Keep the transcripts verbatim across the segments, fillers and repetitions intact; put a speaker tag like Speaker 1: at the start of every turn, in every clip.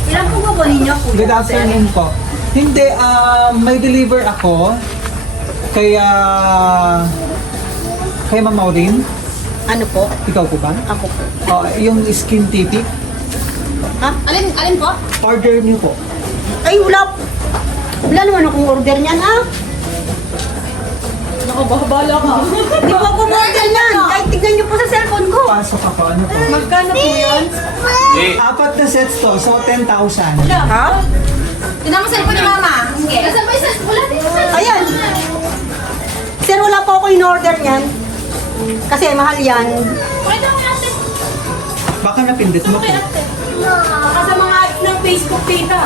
Speaker 1: Ilan po ba ninyo po?
Speaker 2: Good afternoon po. Hindi, ah, may deliver ako. Kaya... Kay Ma'am Maureen.
Speaker 1: Ano po?
Speaker 2: Ikaw po ba?
Speaker 1: Ako po.
Speaker 2: Oh, yung skin tipi.
Speaker 1: Ha? Alin, alin po?
Speaker 2: Order niyo po.
Speaker 1: Ay, wala. Wala naman akong order niyan, ha?
Speaker 3: Nakabahala ka.
Speaker 1: Di po ako order niyan. Kahit tignan niyo po sa cellphone ko.
Speaker 2: Pasok ako. Ano po?
Speaker 3: Magkano po yan?
Speaker 2: Apat na sets to. So, ten thousand.
Speaker 1: Ha?
Speaker 3: Tignan mo cellphone ni Mama. Nasaan ba yung cellphone? Wala din yung cellphone.
Speaker 1: Ayan. Sir, wala po ako in-order niyan. Kasi mahal yan.
Speaker 3: Pwede ako natin.
Speaker 2: Baka napindot mo po.
Speaker 3: Baka sa mga ads ng Facebook data.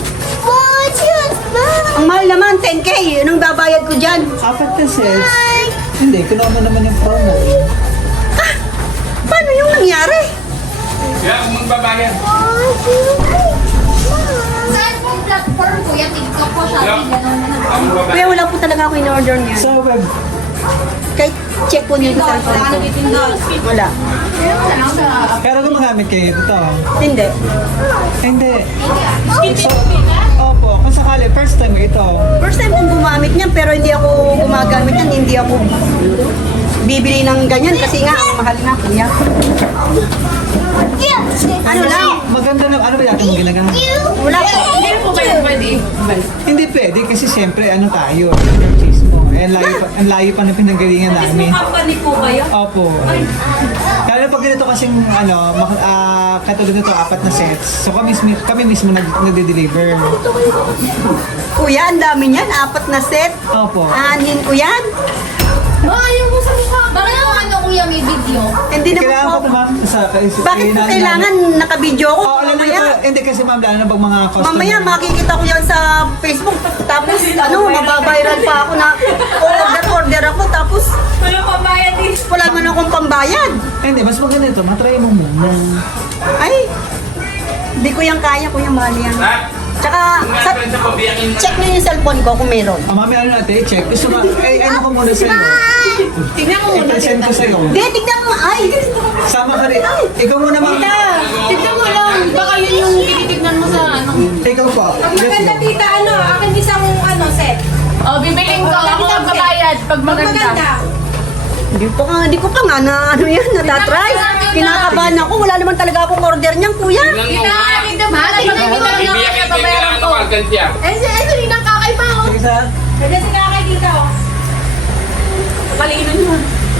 Speaker 1: Ang mahal naman, ten K. Anong babayad ko dyan?
Speaker 2: Apat na sets. Hindi, kinuha mo naman yung promo.
Speaker 1: Ah! Paano yung nangyari?
Speaker 4: Kaya kung magbabayad.
Speaker 3: Saan pong platform po yan? TikTok po, Shopee, gano'n na.
Speaker 4: Ang magbabayad.
Speaker 1: Kuya, wala po talaga ako in-order niyan.
Speaker 2: Sa web.
Speaker 1: Kahit check po niyo sa cellphone ko. Wala.
Speaker 2: Pero gumagamit kayo dito.
Speaker 1: Hindi.
Speaker 2: Hindi. So, opo, kung sakali, first time ito.
Speaker 1: First time kong gumamit niyan, pero hindi ako gumagamit niyan. Hindi ako bibili ng ganyan kasi nga, ang mahal na, kuya. Ano lang?
Speaker 2: Maganda na, ano ba yata mong ginagamit?
Speaker 1: Wala po.
Speaker 3: Hindi po kayo pwede.
Speaker 2: Hindi pwede kasi siyempre ano tayo, purchase mo. Eh, ang layo pa, ang layo pa ng pinanggalingan namin.
Speaker 3: Company po kayo?
Speaker 2: Opo. Kaya pag ganito kasing ano, mak- ah, katulad nito, apat na sets. So kami, mismo- kami mismo nag- nagde-deliver.
Speaker 1: Kuya, ang dami niyan. Apat na set.
Speaker 2: Opo.
Speaker 1: Anin ko yan.
Speaker 3: Ba, ayaw mo sa mukha. Bakit yung ano kuya may video?
Speaker 1: Hindi naman
Speaker 2: Kailangan
Speaker 1: po.
Speaker 2: ko po ma'am sa kais-
Speaker 1: Bakit po
Speaker 2: kailangan-
Speaker 1: kailangan nakabidyo ko?
Speaker 2: Oo, lalo na
Speaker 1: Mamaya,
Speaker 2: po, hindi kasi ma'am, lalo na pag mga customer.
Speaker 1: mamaya makikita ko yan sa Facebook. Tapos ano, mababayran pa ako na order order ako. Tapos
Speaker 3: Wala pa bayad din.
Speaker 1: wala man akong pambayad.
Speaker 2: Eh, hindi, mas maganda ito, matry mo muna.
Speaker 1: Ay, hindi ko yan kaya, kuya, mahal yan.
Speaker 4: Ha?
Speaker 1: Tsaka,
Speaker 4: Kung
Speaker 1: sa,
Speaker 4: nga friend sa pabiyakin mo.
Speaker 1: check na yung cellphone ko kung meron.
Speaker 2: Ah, mami, ano natin, check. Gusto mo, eh, ano ko muna sa'yo?
Speaker 3: Tignan mo muna.
Speaker 2: I-present ko sa'yo.
Speaker 1: Hindi, tignan mo. Ay,
Speaker 2: Sama ka rin. Ikaw muna, ma'am.
Speaker 3: Tignan mo lang. Baka yun yung tinitignan mo sa ano.
Speaker 2: Ikaw po.
Speaker 3: Pag
Speaker 2: Let's
Speaker 3: maganda
Speaker 2: go.
Speaker 3: tita, ano, akin isang ano, set. Oh, bibiling ko. Ako magbabayad pag maganda.
Speaker 1: hindi po nga, hindi ko pa nga na ano yan, natatry. Kinakabahan ako, wala naman talaga akong order niyan, kuya.
Speaker 4: Tingnan mo nga.
Speaker 3: Tignan mo. Tignan mo lang
Speaker 4: Ibiyakin
Speaker 3: ako
Speaker 4: din
Speaker 3: babayaran
Speaker 4: kailangan
Speaker 3: ko.
Speaker 4: ng alkansya.
Speaker 3: Eh, si eh, si Ninang kakay pa ako.
Speaker 2: Sige, sir.
Speaker 3: Pwede si kakay dito. Palino nyo.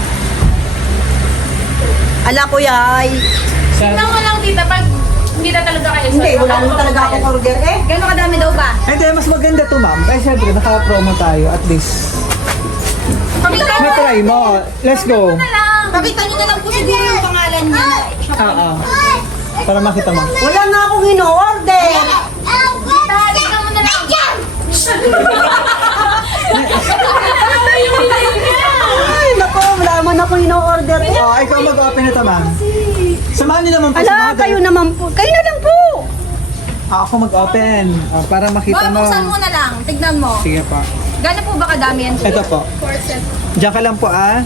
Speaker 1: Ala, kuya, ay,
Speaker 3: Tignan mo lang tita, pag hindi na talaga kayo.
Speaker 1: hindi, wala naman talaga akong order. Eh,
Speaker 3: Gano'n kadami daw ba?
Speaker 2: Hindi, mas maganda to, ma'am. Kaya syempre, naka-promo tayo at least.
Speaker 3: Pakita mo.
Speaker 2: Matry mo. Let's go.
Speaker 3: na lang. Pakita nyo na lang po siguro yung pangalan niya.
Speaker 2: Ah, ah. Para makita mo.
Speaker 1: wala nga akong ino-order.
Speaker 3: Tita, tignan mo na lang.
Speaker 1: Ay, nako, wala naman akong ino-order. Eh.
Speaker 2: Oh, ikaw mag-open ito, ma'am. Samahan niyo naman po.
Speaker 1: Ala,
Speaker 2: samahan
Speaker 1: kayo
Speaker 2: tayo.
Speaker 1: naman po. Kayo na lang po.
Speaker 2: Ah, ako mag-open. Ah, para makita
Speaker 3: Boy,
Speaker 2: mo.
Speaker 3: buksan mo na lang. Tignan mo.
Speaker 2: Sige po.
Speaker 3: Gano'n po ba kadami yan?
Speaker 2: Ito po. Diyan ka lang po, ah.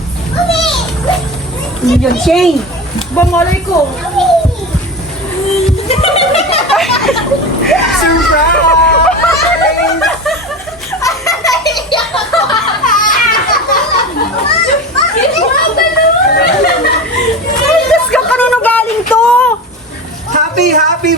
Speaker 1: Yun, Shane.
Speaker 3: Ba, malay ko.
Speaker 1: Ay, Diyos ka, kanino galing to?
Speaker 2: Happy, happy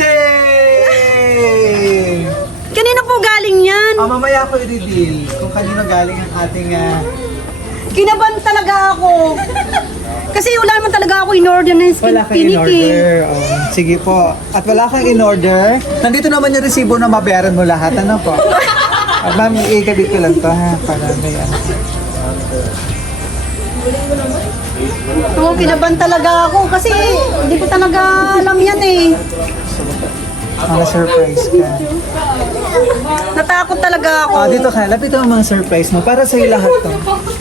Speaker 2: birthday!
Speaker 1: Kanino po galing yan?
Speaker 2: Ah, mamaya ko i-reveal kung kanino galing ang ating... ah,
Speaker 1: Kinaban talaga ako. Kasi wala naman talaga ako in-order ng skin
Speaker 2: wala kang
Speaker 1: piniki.
Speaker 2: in-order. Oh, sige po. At wala kang in-order. Nandito naman yung resibo na mabayaran mo lahat. Ano po? At ma'am, ikabit ko lang to ha. Para may ano.
Speaker 1: Oo, kinaban talaga ako kasi hindi ko talaga alam yan eh.
Speaker 2: Mga surprise ka.
Speaker 1: Natakot talaga ako.
Speaker 2: Oh, dito ka. Lapit ang mga surprise mo. Para sa'yo lahat to.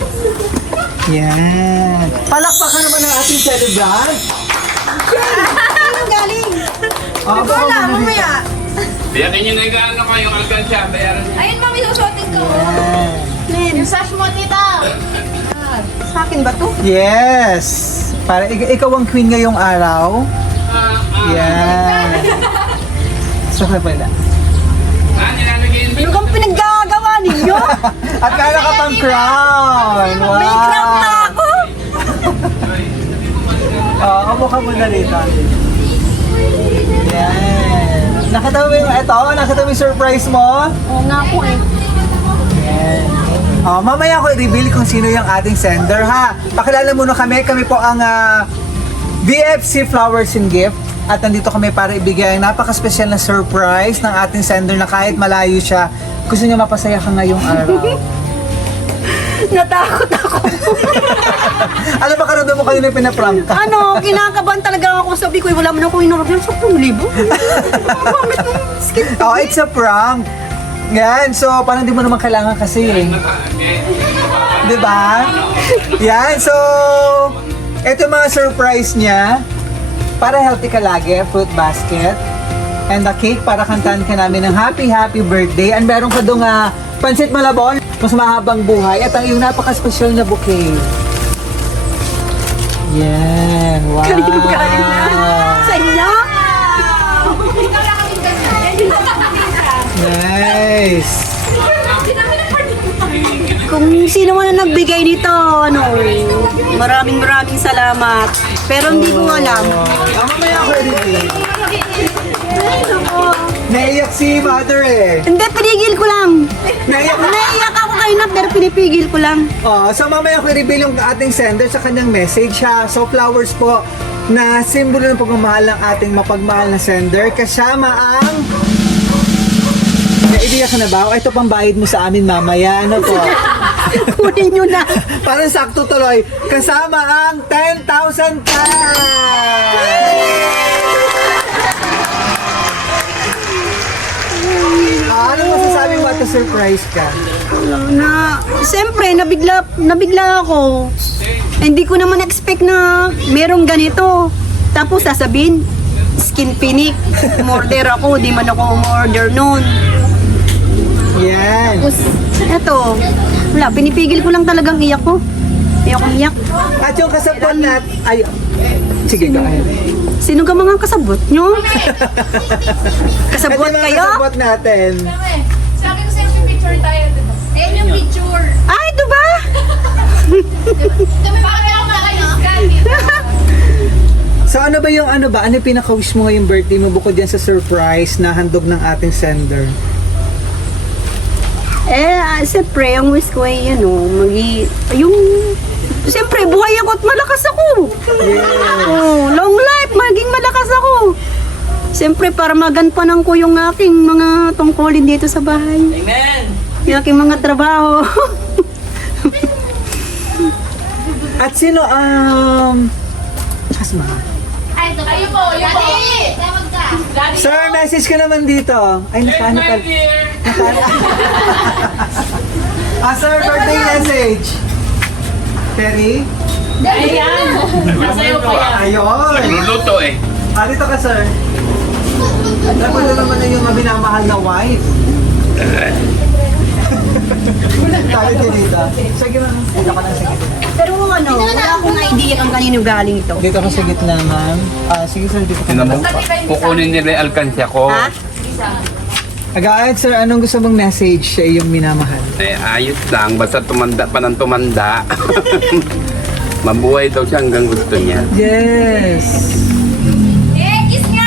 Speaker 2: Yan. Palakpakan naman ang ating celebrant.
Speaker 1: Anong galing?
Speaker 2: Oh, wala, mamaya.
Speaker 4: Biyakin nyo na yung gaano ko yung alkansya. Bayaran nyo.
Speaker 3: Ayun, mami, susuotin ko.
Speaker 1: Len,
Speaker 3: Yung sash mo, tita.
Speaker 1: sa akin ba to?
Speaker 2: Yes. Para ik- ikaw ang queen ngayong araw.
Speaker 4: Ah, ah.
Speaker 2: Yan. Sa kabila.
Speaker 4: Ah, nilalagay
Speaker 1: Ano
Speaker 4: yun.
Speaker 1: kang pinaggagawa ninyo?
Speaker 2: At kala ka pang crown! Wow!
Speaker 1: May crown na ako!
Speaker 2: Oo, kamukha mo na rito. Yan. Nakita mo yung, eto, nakita mo yung surprise mo?
Speaker 1: Oo nga po eh.
Speaker 2: Yan. Oh, mamaya ko i-reveal kung sino yung ating sender, ha? Pakilala muna kami. Kami po ang ah, V F C Flowers and Gift. At nandito kami para ibigay ang napaka-special na surprise ng ating sender na kahit malayo siya, gusto niya mapasaya ka ngayong araw.
Speaker 1: Natakot ako.
Speaker 2: Alam ba karoon mo kanina pinaprank ka?
Speaker 1: Ano, kinakabahan talaga ako. Sabi ko, eh, wala mo na akong inorder. So, pang libo. Mamit mo. Skin.
Speaker 2: Oh, it's a prank. Yan, so parang di mo naman kailangan kasi eh. Di ba? Yan, so ito yung mga surprise niya. Para healthy ka lagi, fruit basket. And the cake para kantahan ka namin ng happy, happy birthday. And meron ka doon nga pansit malabon, mas mahabang buhay. At ang iyong napaka-special na bouquet. Yan, wow.
Speaker 1: Kanino galing na? Sa inyo?
Speaker 2: Nice.
Speaker 1: Kung sino man ang nagbigay nito, ano, maraming maraming salamat. Pero hindi ko alam.
Speaker 2: Ah, mamaya ako i-reveal. Naiyak si mother eh.
Speaker 1: Hindi, pinigil ko lang.
Speaker 2: Naiyak na.
Speaker 1: Naiyak ako kayo na, pero pinipigil ko lang.
Speaker 2: Oh, so mamaya ko i-reveal yung ating sender sa kanyang message ha. So flowers po na simbolo ng pagmamahal ng ating mapagmahal na sender. Kasama ang... Naibiyak ka na ba? O ito pang bayad mo sa amin mamaya. Ano to?
Speaker 1: Kunin nyo na.
Speaker 2: Parang sakto tuloy. Kasama ang ten thousand cash! Ah, ano masasabi mo at surprise ka?
Speaker 1: Na, siyempre, nabigla, nabigla ako. Hindi ko naman expect na merong ganito. Tapos sasabihin, skin pinic. Umorder ako, di man ako umorder noon.
Speaker 2: Yan.
Speaker 1: Tapos, eto, wala, pinipigil ko lang talagang iyak ko. Iyak ko iyak.
Speaker 2: At yung kasabot nat... Ay, sige ka.
Speaker 1: Sino ka mga kasabot nyo? Kasabot
Speaker 2: Ito yung mga
Speaker 1: kayo?
Speaker 2: kasabot natin.
Speaker 3: Sabi ko sa'yo, picture tayo, di ba? Ayun yung picture.
Speaker 1: Ah, ito ba?
Speaker 3: Bakit ako makakascan?
Speaker 2: So ano ba yung ano ba? Ano yung pinaka-wish mo ngayong birthday mo bukod yan sa surprise na handog ng ating sender?
Speaker 1: Eh, uh, siyempre, ang wish ko ay, ano, magi... Yung... Siyempre, buhay ako at malakas ako.
Speaker 2: Yes.
Speaker 1: Oh, long life, maging malakas ako. Siyempre, para maganpanan ko yung aking mga tungkulin dito sa bahay.
Speaker 5: Amen!
Speaker 1: Yung aking mga trabaho.
Speaker 2: At sino um Asma?
Speaker 3: Ay, ito kayo po, yun po. Tawag ka. Daddy.
Speaker 2: Sir, message ka naman dito. Ay, nakaano ka. Ah, sir, birthday message. Terry?
Speaker 3: Ayan. Nasa'yo po yan.
Speaker 2: Ayun.
Speaker 4: Nagluluto eh.
Speaker 2: Ah, dito ka, sir. Dapat na naman na yung minamahal na wife. Tayo din dito. Sige na. Dito ka lang sa gitna.
Speaker 1: Pero ano, wala akong idea kung kanino galing ito.
Speaker 2: Dito ka sa gitna, ma'am. Ah, sige, sir. Dito ka.
Speaker 4: Tinamong kukunin nila yung alkansya ko.
Speaker 1: Ha?
Speaker 2: Agaad, sir, anong gusto mong message sa iyong minamahal?
Speaker 4: Eh, ayos lang. Basta tumanda pa ng tumanda. Mabuhay daw siya hanggang gusto niya.
Speaker 2: Yes.
Speaker 3: Eh, kiss nga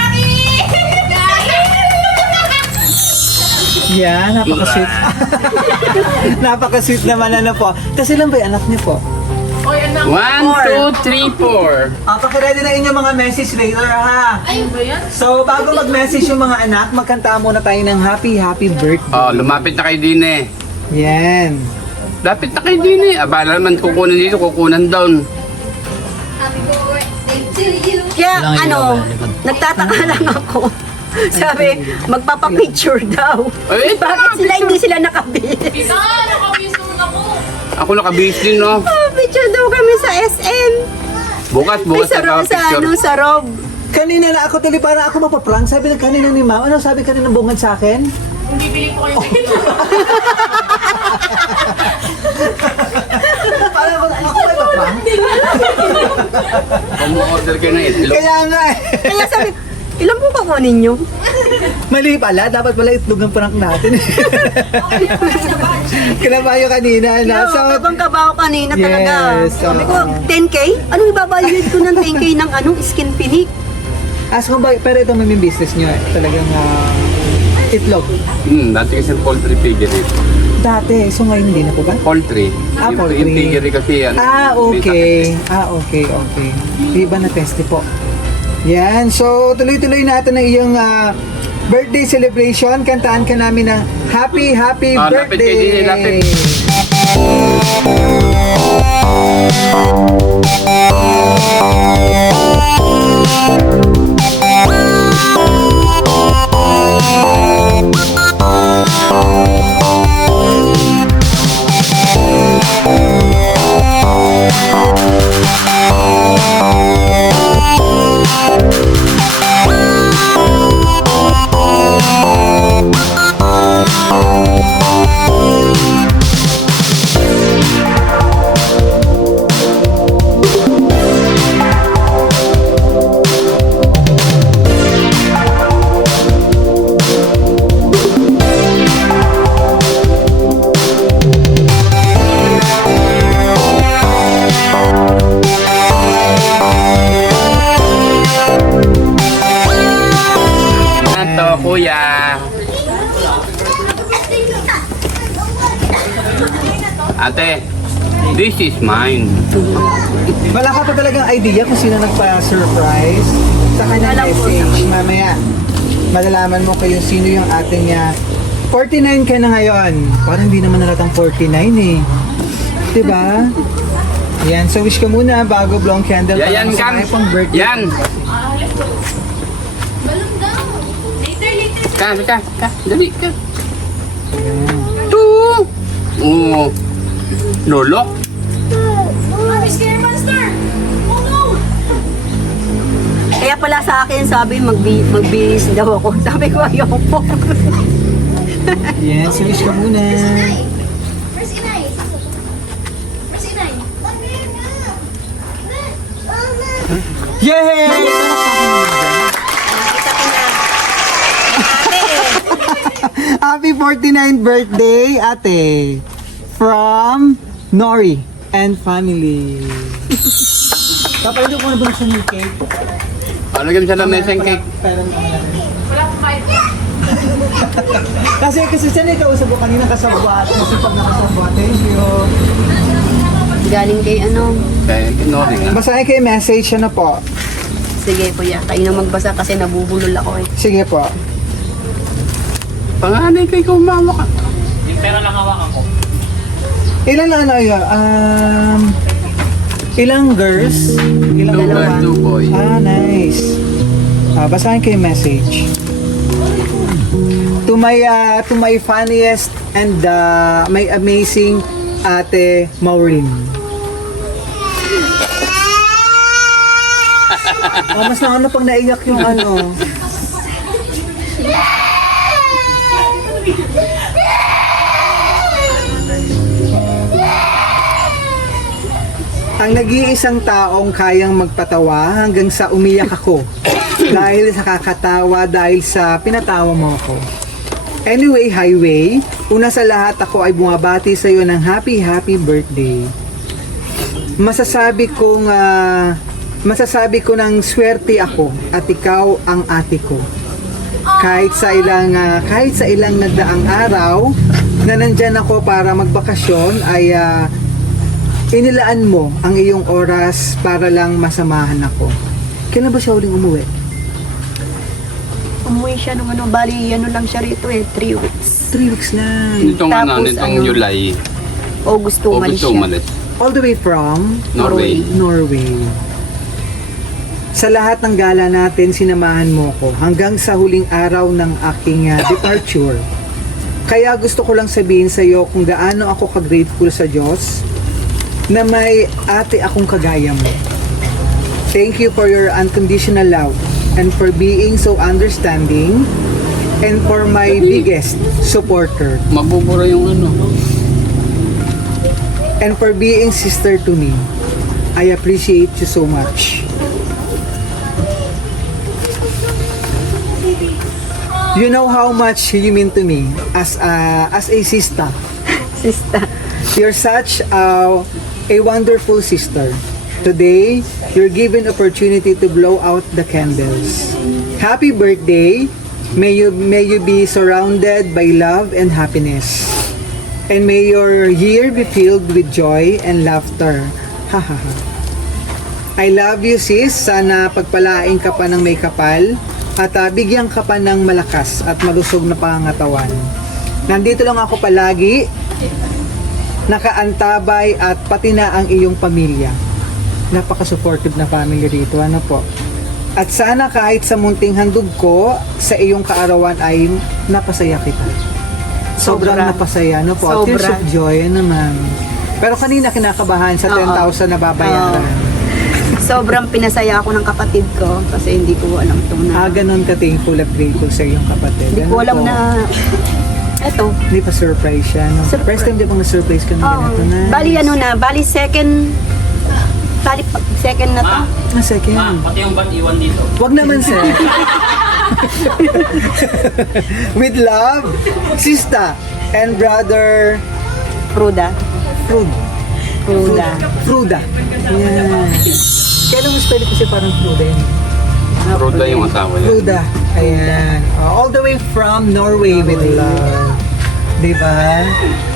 Speaker 2: Yeah, napaka-sweet. Napaka-sweet naman ano po. Kasi lang ba yung anak niyo po?
Speaker 3: Oy, anak.
Speaker 4: One, two, three, four.
Speaker 2: Ah, pakiready na inyong mga message later ha.
Speaker 3: Ay, ba yan?
Speaker 2: So, bago mag-message yung mga anak, magkanta muna tayo ng happy, happy birthday.
Speaker 4: Oh, lumapit na kay Dine.
Speaker 2: Yan.
Speaker 4: Lapit na kay Dine. Abala naman kukunin dito, kukunan down.
Speaker 1: Kaya ano, nagtataka lang ako. Sabi, magpapapicture daw.
Speaker 4: Eh,
Speaker 1: Bakit sila hindi sila nakabit?
Speaker 3: Bisa nga, nakabis naman ako.
Speaker 4: Ako nakabihis din, no?
Speaker 1: Ah, picture daw kami sa S M.
Speaker 4: Bukas,
Speaker 1: Ay,
Speaker 4: bukas
Speaker 1: sa, ro- sa,
Speaker 4: picture.
Speaker 1: ano, sa Rob.
Speaker 2: Kanina na ako tuloy, parang ako mapaprank. Sabi ng kanina ni ma'am, ano sabi kanina bungad sa akin?
Speaker 3: Kung bibili ko kayo sa'yo.
Speaker 2: Parang ako, ako ay maprank.
Speaker 4: Kung order kayo ng itlog.
Speaker 2: Kaya nga eh.
Speaker 1: Kaya sabi, ilan po kukunin nyo?
Speaker 2: Mali pala, dapat pala itlog ang prank natin. Kinabayo kanina, na.
Speaker 1: No,
Speaker 2: So,
Speaker 1: kabang kaba ako kanina
Speaker 2: Yes,
Speaker 1: talaga. Sabi ko,
Speaker 2: oo.
Speaker 1: ten K? Ano ibabayad ko ng ten K ng ano, skin pinic?
Speaker 2: as kung ba, pero ito may business nyo eh. Talagang ah, itlog.
Speaker 4: Hmm, dati kasi poultry piggery.
Speaker 2: Dati, so ngayon hindi na po ba?
Speaker 4: Poultry.
Speaker 2: Ah,
Speaker 4: Yung-
Speaker 2: poultry.
Speaker 4: Yung piggery kasi yan.
Speaker 2: Ah, okay. Ah, okay, okay. Iba na teste po. Yan. So, tuloy-tuloy natin ang iyong ah, birthday celebration. Kantaan ka namin ng happy, happy
Speaker 4: Ah, lapit
Speaker 2: birthday!
Speaker 4: kay Gigi, lapit. Ito, kuya. Ate, this is mine.
Speaker 2: Wala ka pa talagang idea kung sino nagpa-surprise sa kanyang
Speaker 1: Alam ko
Speaker 2: message. Mamaya, malalaman mo kayo sino yung ating niya. forty-nine ka na ngayon. Parang hindi naman nalatang forty-nine eh. Diba? Yan, so wish ka muna bago blow ang candle.
Speaker 4: Yan, yan,
Speaker 2: para
Speaker 4: kan.
Speaker 2: masaya pang birthday.
Speaker 4: Yan. Ka, ka, ka. Dali, ka. Ito. Oo. Lolo.
Speaker 1: Kaya pala sa akin, sabi, magbi magbihis daw ako. Sabi ko, ayoko.
Speaker 2: Yan, so wish ka muna.
Speaker 3: Where's Inay? Where's Inay?
Speaker 2: Yay! Happy forty-ninth birthday, ate. From Nori and family. Papalito ko na ba siya ng cake?
Speaker 4: Ano ganun siya ng messing cake?
Speaker 2: Pero,
Speaker 3: Wala pa kayo.
Speaker 2: kasi kasi saan ikausap ko kanina kasabwat. Kasi pag nakasabwat, thank you.
Speaker 1: Galing kay ano.
Speaker 4: Kaya, kinori nga.
Speaker 2: Basahin kayo yung message, ano po?
Speaker 1: Sige, kuya. Kayo na magbasa kasi nabubulol ako eh.
Speaker 2: Sige po.
Speaker 4: Panganay kay kumawa ka.
Speaker 2: Ilan na ano yun? Um, ilang girls? Ilang
Speaker 4: Two
Speaker 2: dalawa?
Speaker 4: girls, two boys.
Speaker 2: Ah, nice. Ah, basahin ko yung message. To my uh, to my funniest and uh, my amazing ate Maureen. Oh, mas na ano pag naiyak yung ano. Ang nag-iisang taong kayang magpatawa hanggang sa umiyak ako dahil sa kakatawa, dahil sa pinatawa mo ako. Anyway, Highway, una sa lahat ako ay bumabati sa iyo ng happy, happy birthday. Masasabi kong, ah, masasabi ko ng swerte ako at ikaw ang ate ko. Kahit sa ilang, ah, kahit sa ilang nagdaang araw na nandyan ako para magbakasyon ay ah, inilaan mo ang iyong oras para lang masamahan ako. Kailan ba siya uling umuwi?
Speaker 1: Umuwi siya nung ano, bali, ano lang siya rito eh, three weeks.
Speaker 2: Three weeks lang.
Speaker 4: Nitong ano,
Speaker 1: Tapos,
Speaker 4: nitong
Speaker 1: ano,
Speaker 4: July.
Speaker 1: August to umalis
Speaker 4: August to
Speaker 1: siya.
Speaker 4: umalis.
Speaker 2: All the way from
Speaker 4: Norway.
Speaker 2: Norway. Sa lahat ng gala natin, sinamahan mo ko hanggang sa huling araw ng aking uh, departure. Kaya gusto ko lang sabihin sa iyo kung gaano ako ka-grateful sa Diyos na may ate akong kagaya mo. Thank you for your unconditional love and for being so understanding and for my biggest supporter
Speaker 4: Mabubura yung ano.
Speaker 2: and for being sister to me. I appreciate you so much. You know how much you mean to me as a, as a sister.
Speaker 1: Sista.
Speaker 2: You're such a, a wonderful sister. Today, you're given opportunity to blow out the candles. Happy birthday. May you may you be surrounded by love and happiness. And may your year be filled with joy and laughter. Ha ha ha. I love you sis. Sana pagpalaing ka pa ng may kapal at uh, bigyan ka pa ng malakas at malusog na pangangatawan. Nandito lang ako palagi, nakaantabay at pati na ang iyong pamilya. Napaka-supportive na family rito, ano po. At sana kahit sa munting handog ko, sa iyong kaarawan ay napasaya kita. Sobrang
Speaker 1: Sobra.
Speaker 2: napasaya, ano po.
Speaker 1: Sobra.
Speaker 2: Tears of joy, ano naman. Pero kanina kinakabahan sa
Speaker 1: Oo.
Speaker 2: ten thousand na babayaran.
Speaker 1: Sobrang pinasaya ako ng kapatid ko kasi hindi ko alam ito na.
Speaker 2: Ah, ganun ka thankful at grateful sa iyong kapatid.
Speaker 1: Hindi
Speaker 2: Ano
Speaker 1: ko alam
Speaker 2: po?
Speaker 1: na eto.
Speaker 2: Hindi pa surprise siya, no?
Speaker 1: Surprise.
Speaker 2: First time di ba na-surprise ka ng
Speaker 1: Oo.
Speaker 2: ganito na?
Speaker 1: Bali ano na, bali second bali pa- second na to.
Speaker 2: Ah, second.
Speaker 5: Pati yung bat iwan dito.
Speaker 2: Wag naman, sir. With love, sister and brother
Speaker 1: Pruda.
Speaker 2: Frud.
Speaker 1: Pruda.
Speaker 2: Fruda. Yan. Kailan mo spell kasi parang Fruda yun?
Speaker 4: Ruda yung asawa niya.
Speaker 2: Fruda. Ayan. Uh, all the way from Norway with love. Diba?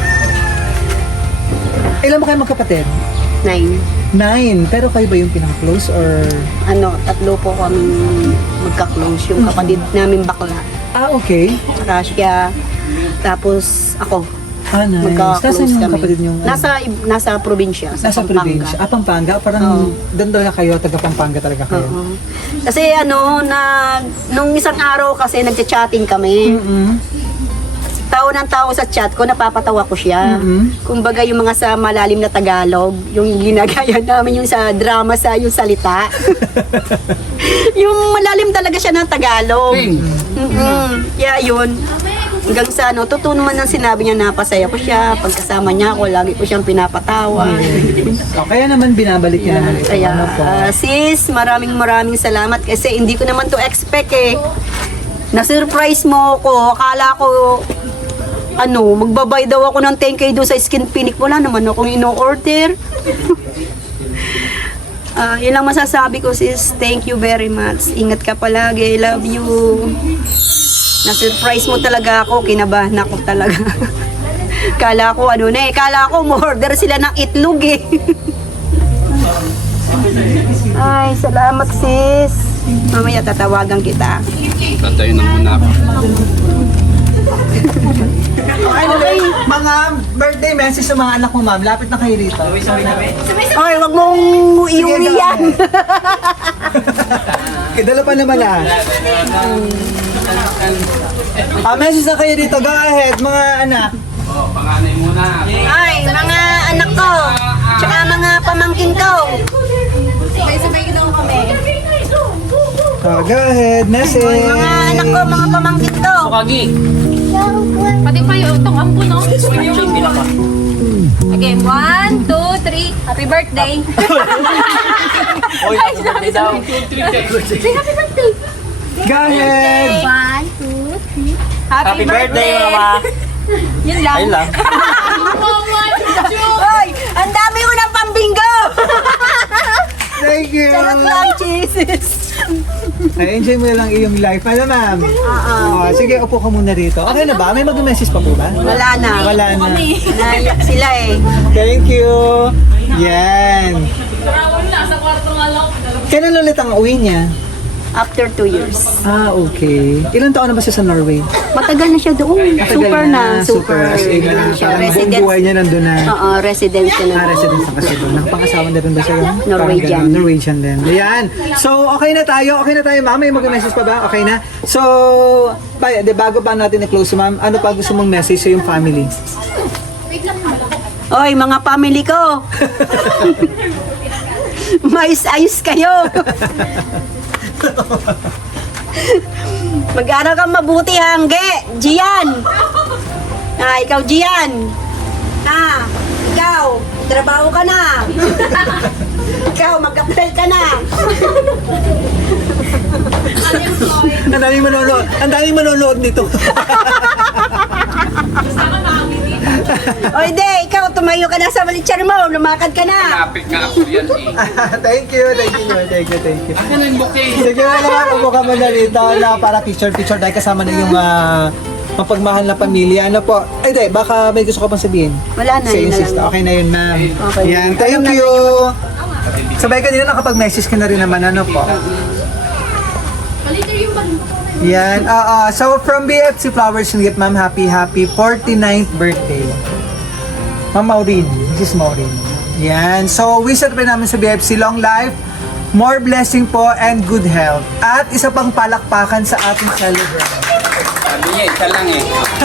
Speaker 2: Ilan mo kayo magkapatid?
Speaker 1: Nine.
Speaker 2: Nine. Pero kayo ba yung pinaka-close or...
Speaker 1: Ano, tatlo po kami magka-close. Yung kapatid namin bakla.
Speaker 2: Ah, okay.
Speaker 1: Tsaka siya. Tapos ako.
Speaker 2: Ah, nice.
Speaker 1: Magka-close
Speaker 2: Nasaan yung
Speaker 1: kami.
Speaker 2: kapatid nyo?
Speaker 1: Nasa, nasa probinsya. Sa
Speaker 2: Nasa
Speaker 1: Pampanga.
Speaker 2: probinsya. Ah, Pampanga? Parang
Speaker 1: Oo.
Speaker 2: doon talaga kayo, taga Pampanga talaga kayo.
Speaker 1: Oo. Kasi ano, na, nung isang araw kasi nagchat-chatting kami.
Speaker 2: Mm-mm.
Speaker 1: Tao ng tao sa chat ko, napapatawa ko siya.
Speaker 2: Mhm.
Speaker 1: Kumbaga yung mga sa malalim na Tagalog, yung ginagaya namin yung sa drama sa yung salita. Yung malalim talaga siya ng Tagalog. Mm-mm. Kaya yun. Hanggang sa ano, totoo naman ang sinabi niya, napasaya ko siya. Pagkasama niya ako, lagi ko siyang pinapatawa.
Speaker 2: Oh, kaya naman binabalik niya naman ito.
Speaker 1: Kaya,
Speaker 2: Ano po?
Speaker 1: ah, sis, maraming maraming salamat kasi hindi ko naman to expect eh. Na-surprise mo ako. Akala ko, ano, magbabay daw ako ng ten K doon sa Skin Pinic. Wala naman akong ino-order. Ah, yun lang masasabi ko sis. Thank you very much. Ingat ka palagi. I love you. Na-surprise mo talaga ako. Kinabahan ako talaga. Kala ko ano na eh. Kala ko mo-order sila ng itlog eh. Ay, salamat sis. Mamaya tatawagan kita.
Speaker 4: Tatayo na muna ako.
Speaker 2: Okay, mga birthday message sa mga anak mo, ma'am. Lapit na kayo rito.
Speaker 1: Ay, wag mong iuwi yan.
Speaker 2: Kidala pa naman ah. Ah, message na kayo dito. Go ahead, mga anak.
Speaker 4: Oh, panganay muna.
Speaker 1: Ay, mga anak ko. Tsaka mga pamangkin ko. Sabay-sabay daw kami.
Speaker 2: Oh, go ahead, message.
Speaker 1: Mga anak ko, mga pamangkin ko.
Speaker 5: Kagi.
Speaker 3: Pati pa yung itong ampo, no?
Speaker 5: Chain nila pa.
Speaker 3: Okay, one, two, three. Happy birthday.
Speaker 5: Oy, happy birthday daw.
Speaker 3: Say happy birthday.
Speaker 2: Go ahead.
Speaker 3: One, two, three.
Speaker 5: Happy birthday, mama.
Speaker 3: Yun lang.
Speaker 5: Ayun lang.
Speaker 1: Hoy, ang dami ko ng pambinggo.
Speaker 2: Thank you.
Speaker 1: Charot lang, Jesus.
Speaker 2: Ay, enjoy mo lang iyong life. Ano, ma'am?
Speaker 1: Oo.
Speaker 2: Oh, sige, upo ka muna rito. Okay na ba? May mag-message pa po ba?
Speaker 1: Wala na.
Speaker 2: Wala na.
Speaker 1: Naiyak sila eh.
Speaker 2: Thank you. Yan. Kailan ulit ang uwi niya?
Speaker 1: After two years.
Speaker 2: Ah, okay. Ilan taon na ba siya sa Norway?
Speaker 1: Matagal na siya doon.
Speaker 2: Matagal
Speaker 1: Super na. Super.
Speaker 2: Super. As in,
Speaker 1: na
Speaker 2: ah,
Speaker 1: siya.
Speaker 2: parang buong
Speaker 1: Residence.
Speaker 2: buhay niya nandun na.
Speaker 1: Oo, residence siya na.
Speaker 2: Ah, residence na kasi doon. Nakapangasawa na rin ba siya? Parang
Speaker 1: Norwegian.
Speaker 2: ganun. Norwegian din. Ayan. So, okay na tayo. Okay na tayo, ma'am. May mag-message pa ba? Okay na? So, ba, de, bago pa natin i-close, ma'am, ano pa gusto mong message sa yung family?
Speaker 1: Oy, mga family ko. Mais-ayos kayo. Mag-aral kang mabuti, Hangge. Gian. Ah, ikaw, Gian. Ah, ikaw. Trabaho ka na. Ikaw, mag-apply ka na.
Speaker 2: Ang daming manonood. Ang daming manonood nito.
Speaker 1: O hindi, ikaw, tumayo ka na sa wheelchair mo. Lumakad ka na.
Speaker 4: Kapit nga ako yan eh.
Speaker 2: Thank you, thank you, thank you, thank you.
Speaker 4: Ano yung bouquet?
Speaker 2: Sige na naman, upo ka muna rito na para picture-picture dahil kasama na yung ah, mapagmahal na pamilya. Ano po? Ay, di, baka may gusto ka pang sabihin.
Speaker 1: Wala na,
Speaker 2: Sa
Speaker 1: yun na
Speaker 2: insist.
Speaker 1: lang.
Speaker 2: Okay na yun, ma'am.
Speaker 1: Okay.
Speaker 2: Yan, thank you. Sabay kanina nakapag-message ka na rin naman, ano po? Yan, oo. So, from B F C Flowers and Gift, ma'am, happy, happy forty-ninth birthday. Ma'am Maureen, Missus Maureen. Yan. So, wish rin namin sa B F C long life, more blessing po, and good health. At isa pang palakpakan sa ating celebrant.
Speaker 4: Sabi niya, isa lang eh.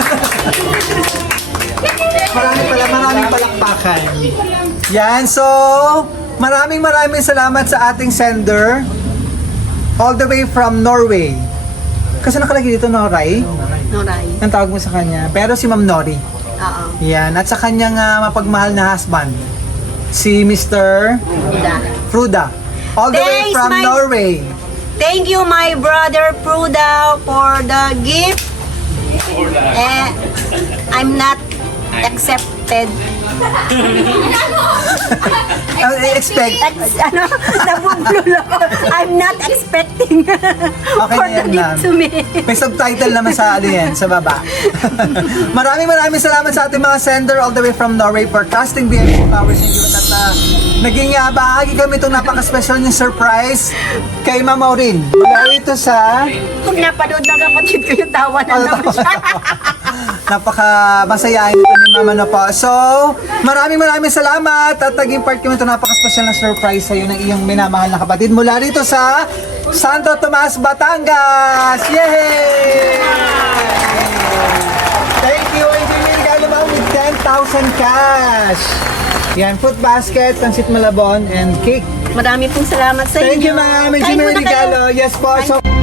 Speaker 2: Marami pala, maraming palakpakan. Yan. So, maraming maraming salamat sa ating sender. All the way from Norway. Kasi nakalagay dito, Noray.
Speaker 1: Noray.
Speaker 2: Ang tawag mo sa kanya. Pero si Ma'am Nori.
Speaker 1: Oo.
Speaker 2: Yan. At sa kanyang ah, mapagmahal na husband, si Mister
Speaker 1: Buda.
Speaker 2: Fruda. All the way
Speaker 1: Thanks,
Speaker 2: from
Speaker 1: my-
Speaker 2: Norway.
Speaker 1: Thank you, my brother Pruda, for the gift. Eh, I'm not accepted.
Speaker 2: Uh, expect.
Speaker 1: Ex, ano, nabubulol ako. I'm not expecting
Speaker 2: Okay
Speaker 1: for
Speaker 2: na
Speaker 1: the
Speaker 2: yan, ma'am.
Speaker 1: gift to me.
Speaker 2: May subtitle naman sa ano yan, sa baba. maraming maraming salamat sa ating mga sender all the way from Norway for trusting B F C Flowers and Gift at uh, naging uh, bahagi kami itong napaka-special yung surprise kay Ma'am Maureen. Mula ito sa
Speaker 1: Kung napanood na kapatid ko yung tawa na naman siya.
Speaker 2: napaka masayahin ito ni Mama na po. So, maraming maraming salamat at naging part kami ito napaka-special na surprise sa iyo ng iyong minamahal na kapatid mula rito sa Santo Tomas, Batangas! Yay! Thank you! And may regalo ba with ten thousand cash? Yan, fruit basket, pansit malabon, and cake.
Speaker 1: Marami pong salamat sa inyo.
Speaker 2: Thank you, ma'am. Medyo
Speaker 1: Kain
Speaker 2: may
Speaker 1: muna kayo.
Speaker 2: regalo. Yes po. So,